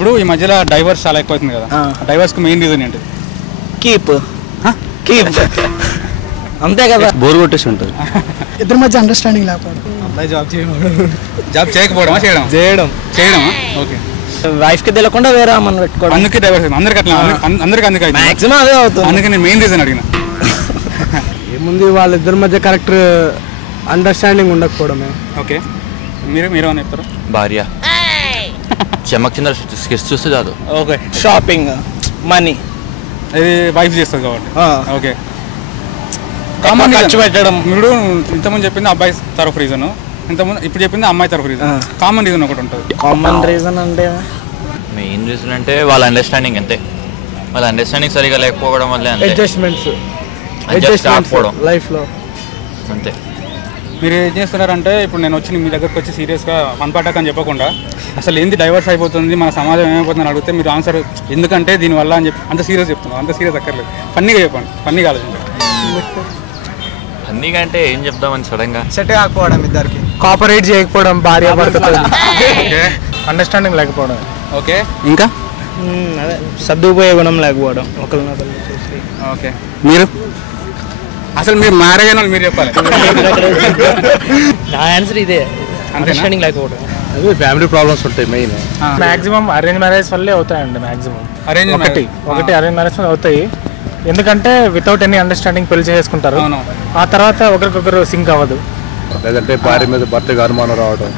ఇప్పుడు ఈ మధ్యలో డైవర్స్ చాలా ఎక్కువ అవుతుంది కదా, డైవర్స్కి మెయిన్ రీజన్ ఏంటి? కీప్ అంతే కదా, బోర్ కొట్టేసి ఉంటుంది. ఇద్దరి మధ్య అండర్స్టాండింగ్ లేకపోవడం. అబ్బాయి జాబ్ చేయకపోవడమా చేయడమా? ఓకే. వైఫ్ కి తెలియకుండా వేరే మనం పెట్టుకోవడం, అందుకే డైవర్స్ అందరికి అట్లా, అందరికి అందుకే మాక్సిమం అదే అవుతుంది. అందుకే నేను మెయిన్ రీజన్ అడిగిన. ఏముంది, వాళ్ళిద్దరి మధ్య కరెక్ట్ అండర్స్టాండింగ్ ఉండకపోవడమే. ఓకే, మీరు అని చెప్తారు? భార్య చెమ్మక్ కింద స్కెచ్ చూస్తే చాలు. ఓకే, షాపింగ్, మనీ, ఇది వైఫ్ చేస్తుంది కాబట్టి. ఓకే, కామన్ ఖర్చు పెట్టడం. ఇప్పుడు ఇంతకుముందు చెప్పింది అబ్బాయి తరఫు రీజన్, ఇప్పుడు చెప్పింది అమ్మాయి తరఫు రీజన్. కామన్ రీజన్ ఒకటి ఉంటుంది. కామన్ రీజన్ అంటే మెయిన్ రీజన్ అంటే వాళ్ళ అండర్స్టాండింగ్ అంతే. వాళ్ళ అండర్స్టాండింగ్ సరిగా లేకపోవడం వల్ల అడ్జస్ట్మెంట్స్ లైఫ్లో అంతే. మీరు ఏం చేస్తున్నారంటే, ఇప్పుడు నేను వచ్చి మీ దగ్గరకు వచ్చి సీరియస్గా పనిపాటకు అని చెప్పకుండా అసలు ఏంది డైవర్స్ అయిపోతుంది, మన సమాజం ఏమైపోతుంది అని అడిగితే మీరు ఆన్సర్ ఎందుకంటే దీనివల్ల అని చెప్పి అంత సీరియస్ చెప్తున్నారు. అంత సీరియస్ అక్కర్లేదు, ఫన్నీగా చెప్పండి, ఫన్నీగా ఆలోచించండి. ఫన్నీగా అంటే ఏం చెప్దామని సడన్గా సెట్ కాకపోవడం, ఇద్దరికి కోఆపరేట్ చేయకపోవడం, భార్య భర్తతో అండర్స్టాండింగ్ లేకపోవడం. ఓకే, ఇంకా అదే సర్దుకుపోయే గుణం లేకపోవడం ఒకరినొకరు చూసి. ఓకే, మీరు అసలు మీరు మ్యారేజ్ అయిన వాళ్ళు మీరు చెప్పాలి. నా ఆన్సర్ ఇదే, అండర్స్టాండింగ్ లేకపోవడం. అదే ఫ్యామిలీ ప్రాబ్లమ్స్ ఉంటాయి మెయిన్. మాక్సిమం అరేంజ్ మ్యారేజ్ వల్లే అవుతాయండి. మాక్సిమం అరేంజ్ ఒకటి అరేంజ్ మ్యారేజ్ వల్ల అవుతాయి. ఎందుకంటే వితౌట్ ఎనీ అండర్స్టాండింగ్ పెళ్లి చేసుకుంటారు, ఆ తర్వాత ఒకరికొకరు సింక్ అవ్వదు. లేదంటే భార్య మీద భర్తకి అనుమానం రావడం,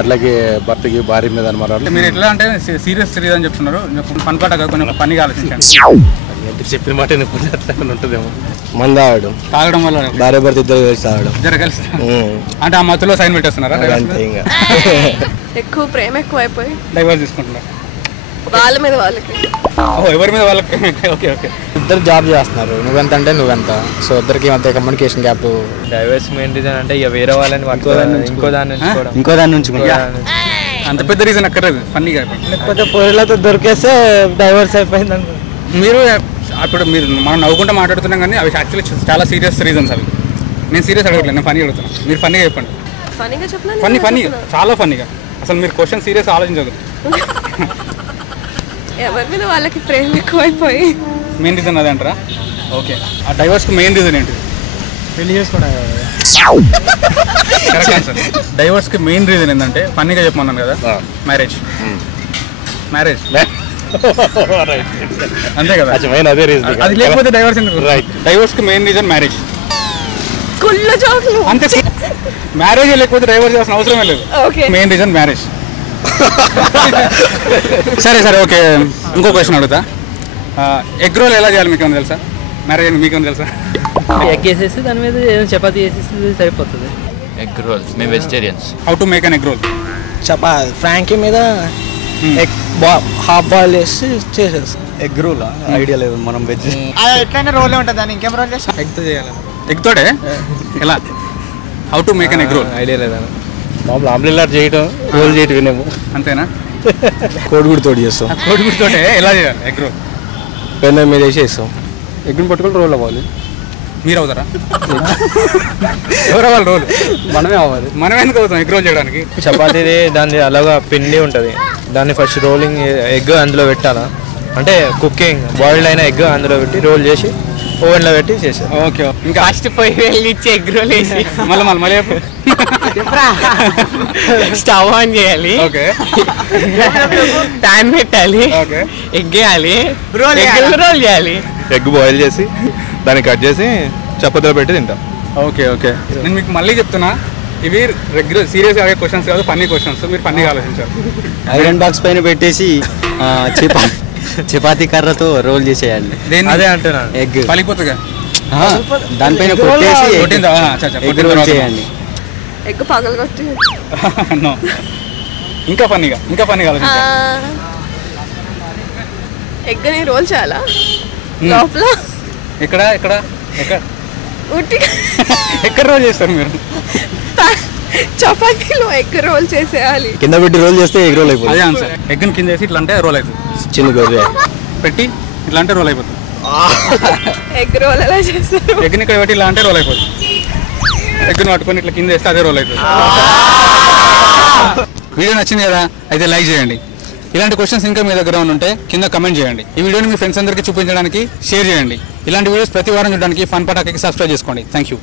అట్లాగే భర్తకి భార్య మీద అనుమానం రావడం. మీరు ఎట్లా అంటే సీరియస్ అని చెప్తున్నారు, పనిపాట కొంచెం పనిగా ఆలోచించండి. చెప్పిన మాట ఉంటుందేమో. మందు తాగడం, తాగడం వల్ల భార్య భర్త ఇద్దరు కలిసి తాగడం, ఇద్దరు కలిసి అంటే ఆ మత్తులో సైన్ పెట్టేస్తున్నారా? ఎక్కువ ప్రేమ ఎక్కువైపోయి డైవర్స్ తీసుకుంటున్నారు వాళ్ళ మీద వాళ్ళకి. ఎవరి మీద వాళ్ళకి? ఓకే ఓకే, ఇద్దరు జాబ్ చేస్తున్నారు, నువ్వెంత అంటే నువ్వెంత, సో ఇద్దరికి మధ్య communication gap. Divorce main reason అంటే ఇక వేరే వాళ్ళని ఇంకో దాని నుంచి అంత పెద్ద రీజన్ అక్కర్లేదు, ఫన్నీగా. లేకపోతే పొరలతో దొరికేస్తే డైవర్స్ అయిపోయింది అనుకో. మీరు అప్పుడు మనం నవ్వుకుంటూ మాట్లాడుతున్నాం కానీ అవి యాక్చువల్లీ చాలా సీరియస్ రీజన్స్ అవి. నేను సీరియస్ అడగట్లేదు, నేను ఫన్నీ అడుగుతున్నాను. మీరు ఫన్నీగా చెప్పండి. ఫన్నీగా చాలా ఫన్నీగా. అసలు మీరు క్వశ్చన్ సీరియస్ ఆలోచించదు. ఎవరి మీద వాళ్ళకి ప్రేమ ఎక్కువైపోయి మెయిన్ రీజన్ అదే అంటారా? ఓకే, ఆ డైవర్స్కి మెయిన్ రీజన్ ఏంటి? పెళ్లి చేసుకోవడం. డైవర్స్కి మెయిన్ రీజన్ ఏంటంటే ఫన్నీగా చెప్పమన్నాను కదా, మ్యారేజ్. అంతే కదా, అదే రీజన్. అది లేకపోతే డైవర్స్ ఎందుకు? డైవర్స్కి మెయిన్ రీజన్ మ్యారేజ్. అంతే, మ్యారేజ్ లేకపోతే డైవర్స్ చేయాల్సిన అవసరమే లేదు. Main reason marriage. సరే ఓకే, ఇంకో క్వశ్చన్ అడుగుతా. ఎగ్ రోల్ ఎలా చేయాలి మీకు ఏమైనా తెలుసా? మ్యారేజ్ మీకు ఏమైనా తెలుసా? ఎగ్ వేసేసి దాని మీద చపాతీ వేసేసి సరిపోతుంది. ఎగ్ రోల్, మేము vegetarians. How to make an egg role? Frankie మీద ఎగ్ హాఫ్ బాయిల్ చేసి చేసేస్తాం. ఎగ్ రోల్ ఐడియా లేదు, మనం వెజ్ ఎట్లయినా రోల్ ఉంటుంది, దాన్ని ఇంకేం రోల్ చేస్తాం? ఎగ్తో చేయాలి. ఎగ్తోటే ఎలా? How to make an egg role? Idea లేదా? మామూలు ఆమ్లెట్ చేయడం, రోల్ చేయటం వినేము. అంతేనా? కోడిగుడితో చేస్తాం. కోడిగుడితోటే ఎలా చేయాలి ఎగ్ రోల్? పెన్ మీద వేసేస్తాం, ఎగ్గుని పట్టుకొని రోల్ అవ్వాలి. మీరు అవుతారా? ఎవరు అవ్వాలి రోల్? మనమే అవ్వాలి. మనం ఎందుకు అవుతాం ఎగ్ రోల్ చేయడానికి? చపాతీది దాన్ని అలాగా పిండి ఉంటుంది, దాన్ని ఫస్ట్ రోలింగ్ ఎగ్ అందులో పెట్టాలా, అంటే కుకింగ్ బాయిల్డ్ అయిన ఎగ్ అందులో పెట్టి రోల్ చేసి ఓవెన్లో పెట్టి చేసారు. ఓకే, ఇంకా ఫస్ట్ పొయ్యి వెళ్ళి ఇచ్చి ఎగ్ రోల్ వేసి మళ్ళీ స్టవ్ ఆన్ చేయాలి, ప్యాన్ పెట్టాలి, ఎగ్ వేయాలి, రోల్ చేయాలి. ఎగ్ బాయిల్ చేసి దాన్ని కట్ చేసి చపాతీలో పెట్టి తింటాం. ఓకే నేను మీకు మళ్ళీ చెప్తున్నా, ఇవి రెగ్యులర్ సీరియస్ అయ్యే క్వశ్చన్స్ కాదు, ఫన్నీ క్వశ్చన్స్. మీరు ఫన్నీగా ఆలోచించారు. ఐరన్ బాక్స్ పైన పెట్టేసి చపాతీ కర్రతో రోల్ చేసేయాలి. అదే అంటున్నాను, ఎగ్ పలిపోతుందిగా, దానిపైన కొట్టేసి ఎగ్ రోల్ చేయండి. ఎగ్ పగలగొట్టి. ఇంకా ఫన్నీగా ఆలోచించారు. ఎగ్ని రోల్ చేయాలా లోపల? ఎక్కడ ఎక్కడ రోల్ చేస్తారు మీరు? చపాతీలో ఎగ్ రోల్ చేసేయాలి. కింద పెట్టి రోల్ చేస్తే ఎగ్ రోల్ అయిపోతుంది. అదే ఆన్సర్. ఎగ్ని కింద వేసి ఇట్లా అంటే రోల్ అవుతుంది. చిన్న గొర్రె పెట్టి ఇట్లా అంటే రోల్ అయిపోతుంది. ఎగ్ రోల్ ఎలా చేస్తారు? ఎగ్ని ఇక్కడ పెట్టి ఇలా అంటే రోల్ అయిపోతుంది. ఎగ్ని పట్టుకొని ఇట్లా కింద వేస్తే అదే రోల్ అవుతుంది. వీడియో నచ్చింది కదా, అయితే లైక్ చేయండి. ఇలాంటి క్వశ్చన్స్ ఇంకా మీ దగ్గర ఉంటే కింద కమెంట్ చేయండి. ఈ వీడియోని మీ ఫ్రెండ్స్ అందరికీ చూపించడానికి షేర్ చేయండి. ఇలాంటి వీడియోస్ ప్రతి వారం చూడడానికి ఫన్ పటాకాకి సబ్స్క్రైబ్ చేసుకోండి. Thank you.